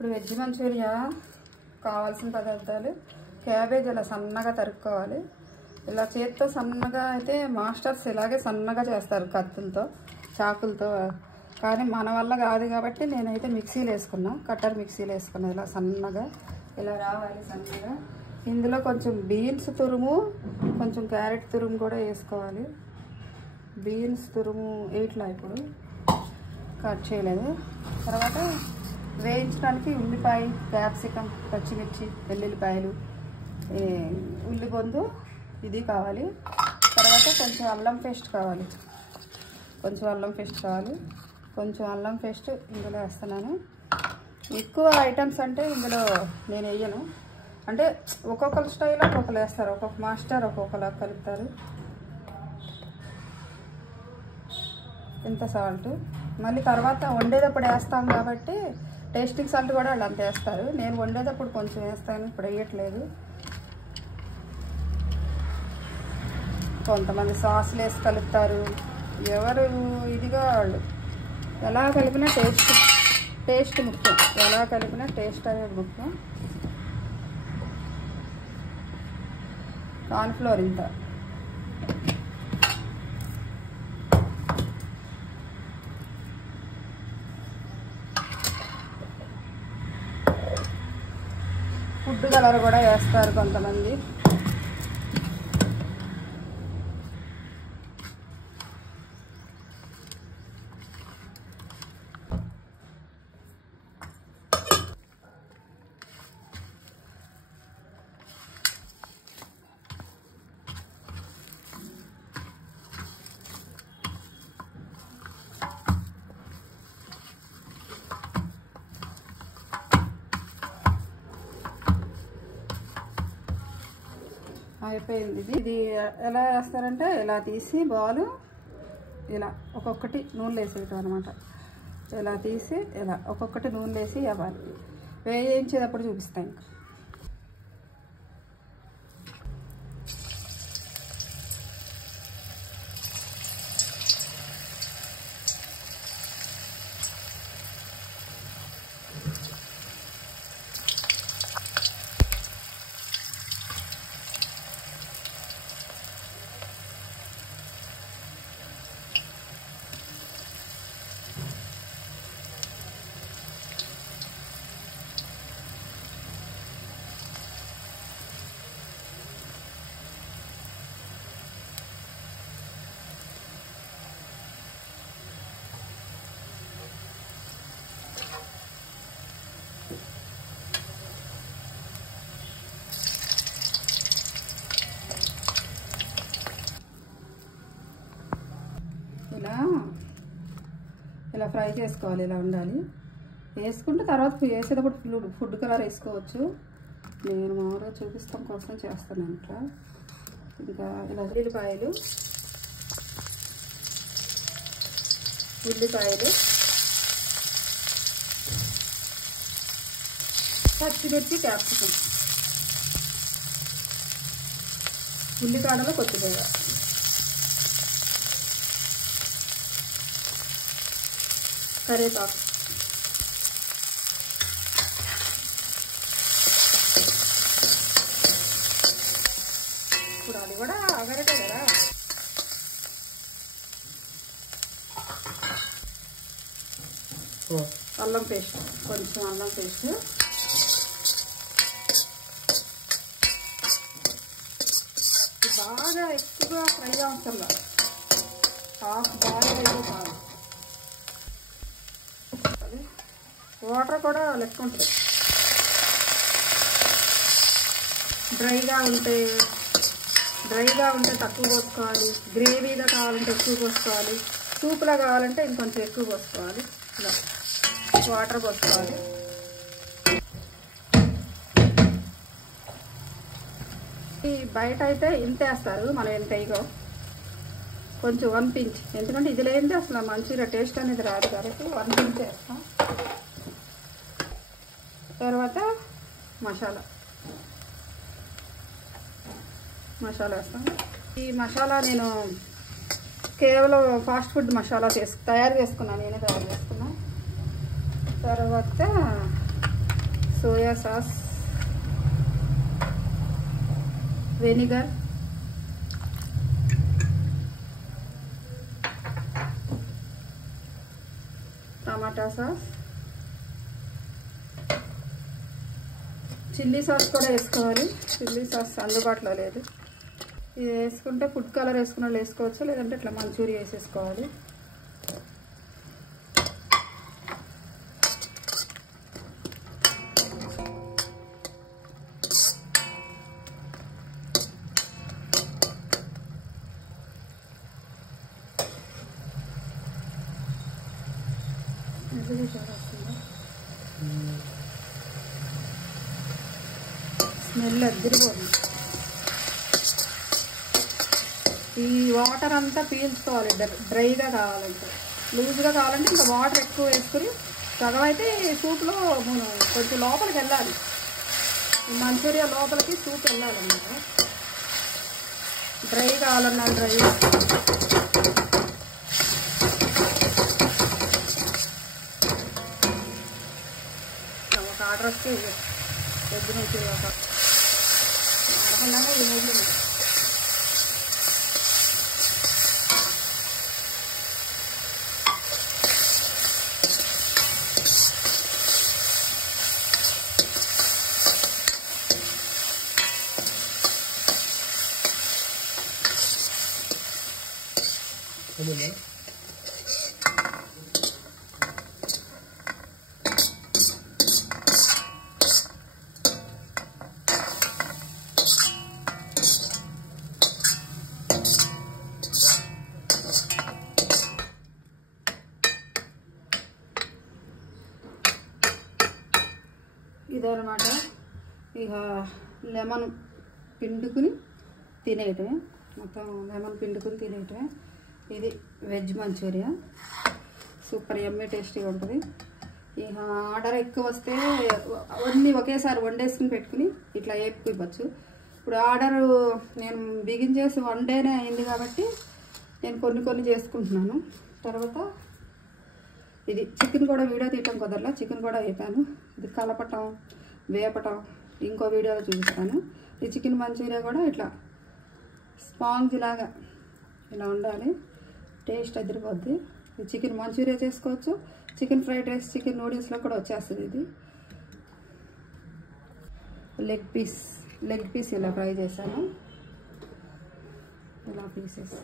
ఇప్పుడు veg Manchuria కావాల్సిన పదార్థాలు క్యాబేజ్ ఇలా సన్నగా తరుక్కోవాలి. ఇలా చేత్తో సన్నగా అయితే మాస్టర్స్ ఇలాగే సన్నగా చేస్తారు కత్తులతో చాకులతో, కానీ మన వల్ల కాదు కాబట్టి నేనైతే మిక్సీలో వేసుకున్నా, కట్టర్ మిక్సీలో వేసుకున్నా. ఇలా సన్నగా ఇలా రావాలి సన్నగా. ఇందులో కొంచెం బీన్స్ తురుము కొంచెం క్యారెట్ తురుము కూడా వేసుకోవాలి. బీన్స్ తురుము వేయట్లా ఇప్పుడు కట్ చేయలేదు. తర్వాత వేయించడానికి ఉల్లిపాయ, క్యాప్సికం, పచ్చిమిర్చి, వెల్లుల్లిపాయలు, ఉల్లిగొందు ఇది కావాలి. తర్వాత కొంచెం అల్లం పేస్ట్ కావాలి, కొంచెం అల్లం పేస్ట్ ఇందులో వేస్తున్నాను. ఎక్కువ ఐటమ్స్ అంటే ఇందులో నేను వేయను, అంటే ఒక్కొక్కరు స్టైల్లో ఒక్కొక్కరు వేస్తారు, ఒక్కొక్క మాస్టర్ ఒక్కొక్కలా కలుపుతారు. ఇంత సాల్ట్ మళ్ళీ తర్వాత వండేటప్పుడు వేస్తాం కాబట్టి టేస్టింగ్ సాల్ట్ కూడా వాళ్ళు అంత వేస్తారు. నేను వండేటప్పుడు కొంచెం వేస్తాను, ఇప్పుడు వేయట్లేదు. కొంతమంది సాసులు వేసి కలుపుతారు, ఎవరు ఇదిగా వాళ్ళు. ఎలా కలిపినా టేస్ట్ ముఖ్యం, ఎలా కలిపినా టేస్ట్ అనేది ముఖ్యం. కార్న్ఫ్లోర్ ఇంత, ఫుడ్ కలర్ కూడా వేస్తారు కొంతమంది. అయిపోయింది. ఇది ఎలా వేస్తారంటే ఇలా తీసి బాలు ఇలా ఒక్కొక్కటి నూనెలో వేసేయటం అనమాట. ఇలా తీసి ఇలా ఒక్కొక్కటి నూనెలో వేసి ఇవ్వాలి. వేయించేటప్పుడు చూపిస్తాను. ఇంకా ఇలా ఫ్రై చేసుకోవాలి. ఇలా ఉండాలి. వేసుకుంటే తర్వాత వేసేటప్పుడు ఫుడ్ కలర్ వేసుకోవచ్చు. నేను మామూలుగా చూపిస్తాం కోసం చేస్తున్నాను ఇట్లా. ఇంకా ఇలా ఉల్లిపాయలు, పచ్చిమిర్చి, క్యాప్సికం, ఉల్లిపాయలో కొత్తిమీర, కరివేపాకు, ఇప్పుడు అది కూడా అగరటే కదా. అల్లం పేస్ట్, కొంచెం అల్లం పేస్ట్, బాగా ఎక్కువగా ఫ్రై అవసరం, హాఫ్ బాగా అయితే బాగా. వాటర్ కూడా లెక్క ఉంటుంది. డ్రైగా ఉంటే తక్కువ పోసుకోవాలి, గ్రేవీగా కావాలంటే ఎక్కువ పోసుకోవాలి, సూప్లా కావాలంటే ఇంకొంచెం ఎక్కువ పోసుకోవాలి. ఇలా వాటర్ పోసుకోవాలి. ఈ బయట అయితే ఇంత వేస్తారు, మనం ఎంత వేయగో కొంచెం 1 pinch, ఎందుకంటే ఇది లేనిదే అసలు మంచిగా టేస్ట్ అనేది రాదు కాబట్టి 1 pinch వేస్తాం. తర్వాత మసాలా వేస్తాం. ఈ మసాలా నేను కేవలం ఫాస్ట్ ఫుడ్ మసాలా తయారు చేసుకున్నాను, నేనే తయారు చేసుకున్నా. తర్వాత సోయా సాస్, వెనిగర్, టమాటా సాస్, చిల్లీ సాస్ కూడా వేసుకోవాలి. చిల్లీ సాస్ అందుబాటులో లేదు. ఇది వేసుకుంటే ఫుడ్ కలర్ వేసుకున్న వాళ్ళు వేసుకోవచ్చు, లేదంటే ఇట్లా మంచూరియా వేసేసుకోవాలి. స్మెల్ అద్దరిపోతుంది. ఈ వాటర్ అంతా పీల్చుకోవాలి. డ్రైగా కావాలంటే, లూజ్గా కావాలంటే ఇంకా వాటర్ ఎక్కువ వేసుకుని సగం అయితే సూప్లో కొంచెం లోపలికి వెళ్ళాలి. ఈ మంచూరియా లోపలికి సూప్ వెళ్ళాలన్నమాట. డ్రై కావాలన్నా డ్రై. ఒక ఆర్డర్ వస్తే వెజ్ నుంచి ఒక అడగండి. ఇది మూడు ఇదన్నమాట. ఇక లెమన్ పిండుకుని తినేయటమే, మొత్తం లెమన్ పిండుకుని తినేయటమే. ఇది వెజ్ మంచూరియా, సూపర్ యమ్మీ టేస్టీగా ఉంటుంది. ఇక ఆర్డర్ ఎక్కువ వస్తే అన్నీ ఒకేసారి వండేసుకుని పెట్టుకుని ఇట్లా వేపుకోవచ్చు. ఇప్పుడు ఆర్డరు నేను బిగించేసి 1 డేనే అయింది కాబట్టి నేను కొన్ని చేసుకుంటున్నాను. తర్వాత ఇది చికెన్ కూడా వీడియో తీయటం కుదరలా, చికెన్ కూడా వేపాను. ఇది కలపటం, వేపటం ఇంకో వీడియోలో చూపిస్తాను. ఈ చికెన్ మంచూరియా కూడా ఇట్లా స్పాంజ్ లాగా ఇలా ఉండాలి, టేస్ట్ అదిరిపోద్ది. ఈ చికెన్ మంచూరియా చేసుకోవచ్చు, చికెన్ ఫ్రైడ్ రైస్, చికెన్ నూడిల్స్లో కూడా వచ్చేస్తుంది. ఇది లెగ్ పీస్ ఇలా ఫ్రై చేశాను, ఇలా పీసెస్.